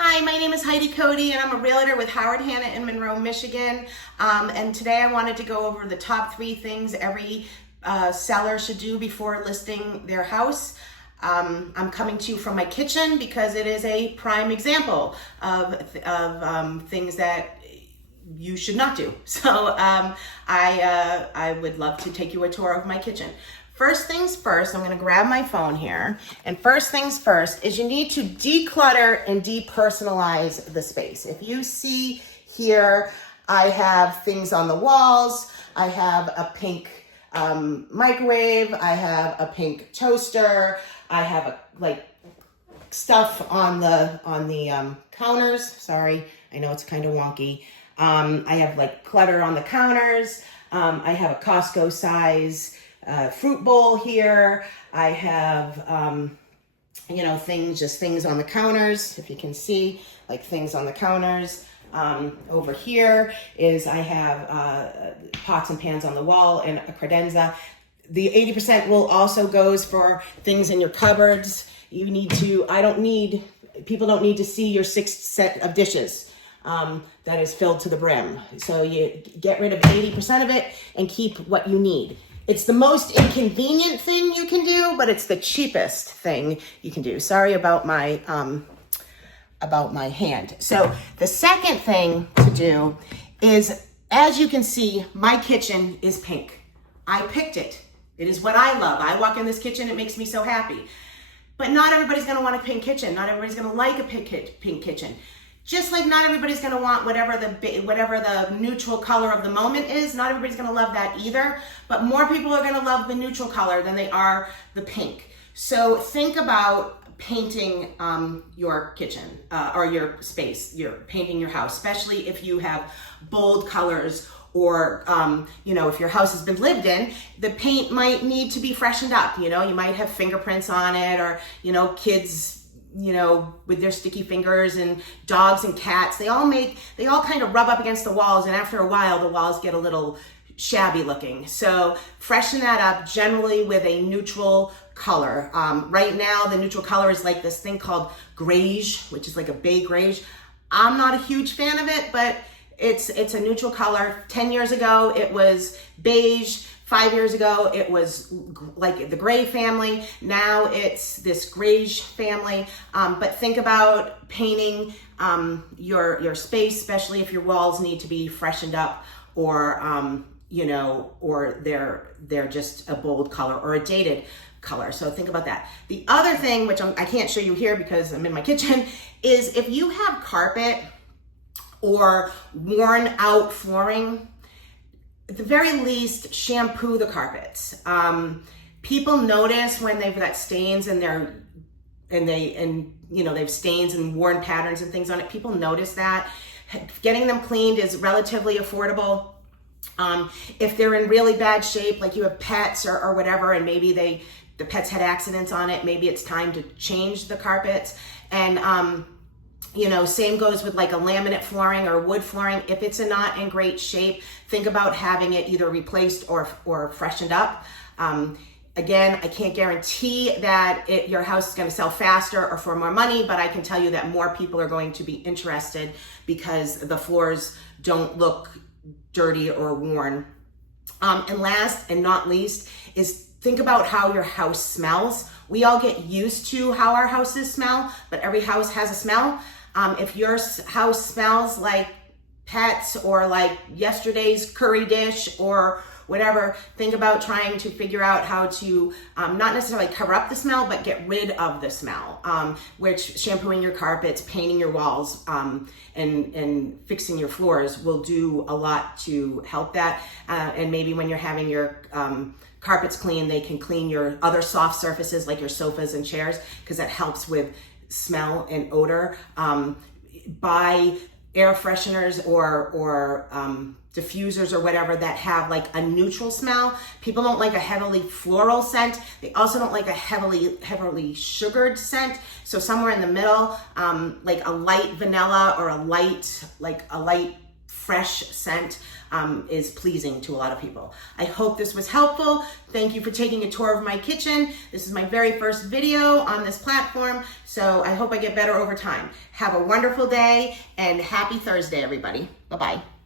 Hi, my name is Heidi Cody and I'm a realtor with Howard Hanna in Monroe, Michigan. And today I wanted to go over the top 3 things every seller should do before listing their house. I'm coming to you from my kitchen because it is a prime example of things that you should not do. So I would love to take you a tour of my kitchen. First things first, I'm gonna grab my phone here. And first things first is you need to declutter and depersonalize the space. If you see here, I have things on the walls. I have a pink microwave. I have a pink toaster. I have stuff on the counters. Sorry, I know it's kind of wonky. I have clutter on the counters. I have a Costco size fruit bowl here. I have, things on the counters. If you can see, things on the counters. Over here is I have pots and pans on the wall and a credenza. The 80% will also goes for things in your cupboards. People don't need to see your 6th set of dishes that is filled to the brim. So you get rid of 80% of it and keep what you need. It's the most inconvenient thing you can do, but it's the cheapest thing you can do. Sorry about my hand. So the second thing to do is, as you can see, my kitchen is pink. I picked it. It is what I love. I walk in this kitchen, it makes me so happy. But not everybody's gonna want a pink kitchen. Not everybody's gonna like a pink kitchen. Just like not everybody's gonna want whatever the neutral color of the moment is, not everybody's gonna love that either, but more people are gonna love the neutral color than they are the pink. So think about painting your kitchen or your space, you're painting your house, especially if you have bold colors or, if your house has been lived in, the paint might need to be freshened up. You might have fingerprints on it or, kids, with their sticky fingers, and dogs and cats, they all kind of rub up against the walls, and after a while the walls get a little shabby looking. So freshen that up generally with a neutral color. Right now the neutral color is like this thing called greige, which is like a beige. I'm not a huge fan of it, but it's a neutral color. 10 years ago it was beige. 5 years ago, it was like the gray family. Now it's this greige family. But think about painting your space, especially if your walls need to be freshened up or, or they're just a bold color or a dated color. So think about that. The other thing, which I can't show you here because I'm in my kitchen, is if you have carpet or worn out flooring, at the very least, shampoo the carpets. People notice when they've got stains and they've stains and worn patterns and things on it. People notice that. Getting them cleaned is relatively affordable. If they're in really bad shape, like you have pets or whatever, and maybe the pets had accidents on it, maybe it's time to change the carpets. And same goes with like a laminate flooring or wood flooring. If it's not in great shape, think about having it either replaced or freshened up. Again, I can't guarantee that your house is going to sell faster or for more money, but I can tell you that more people are going to be interested because the floors don't look dirty or worn. And last and not least is think about how your house smells. We all get used to how our houses smell, but every house has a smell. If your house smells like pets or like yesterday's curry dish or whatever, think about trying to figure out how to not necessarily cover up the smell, but get rid of the smell, which shampooing your carpets, painting your walls, and fixing your floors will do a lot to help that. And maybe when you're having your carpets clean, they can clean your other soft surfaces like your sofas and chairs, because that helps with smell and odor. Buy air fresheners or diffusers or whatever that have like a neutral smell. People don't like a heavily floral scent. They also don't like a heavily sugared scent. So somewhere in the middle, like a light vanilla or a light fresh scent is pleasing to a lot of people. I hope this was helpful. Thank you for taking a tour of my kitchen. This is my very first video on this platform, so I hope I get better over time. Have a wonderful day and happy Thursday, everybody. Bye-bye.